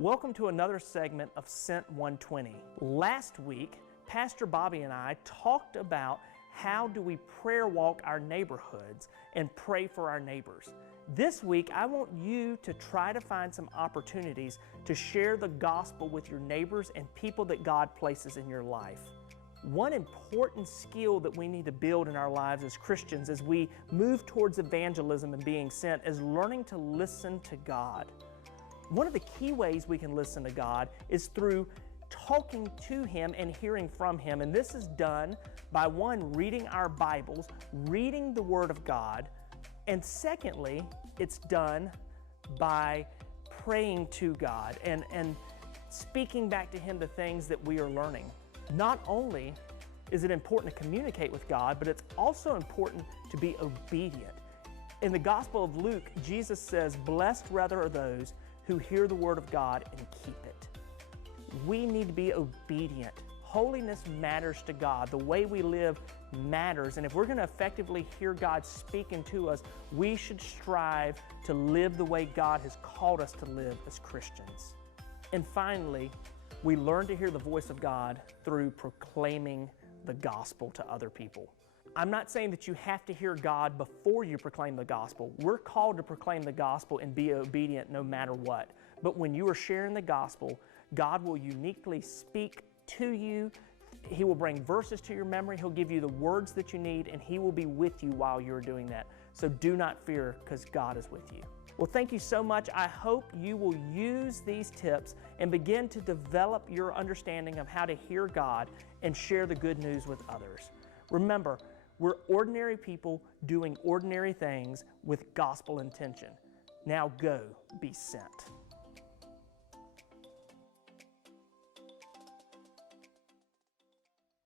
Welcome to another segment of Sent 120. Last week, Pastor Bobby and I talked about how do we prayer walk our neighborhoods and pray for our neighbors. This week, I want you to try to find some opportunities to share the gospel with your neighbors and people that God places in your life. One important skill that we need to build in our lives as Christians as we move towards evangelism and being sent is learning to listen to God. One of the key ways we can listen to God is through talking to Him and hearing from Him. And this is done by one, reading our Bibles, reading the Word of God, and secondly, it's done by praying to God and speaking back to Him the things that we are learning. Not only is it important to communicate with God, but it's also important to be obedient. In the Gospel of Luke, Jesus says, "Blessed rather are those who hear the Word of God and keep it." We need to be obedient. Holiness matters to God. The way we live matters. And if we're going to effectively hear God speaking to us, we should strive to live the way God has called us to live as Christians. And finally, we learn to hear the voice of God through proclaiming the gospel to other people. I'm not saying that you have to hear God before you proclaim the gospel. We're called to proclaim the gospel and be obedient no matter what. But when you are sharing the gospel, God will uniquely speak to you. He will bring verses to your memory. He'll give you the words that you need, and He will be with you while you're doing that. So do not fear, because God is with you. Well, thank you so much. I hope you will use these tips and begin to develop your understanding of how to hear God and share the good news with others. Remember, we're ordinary people doing ordinary things with gospel intention. Now go be sent.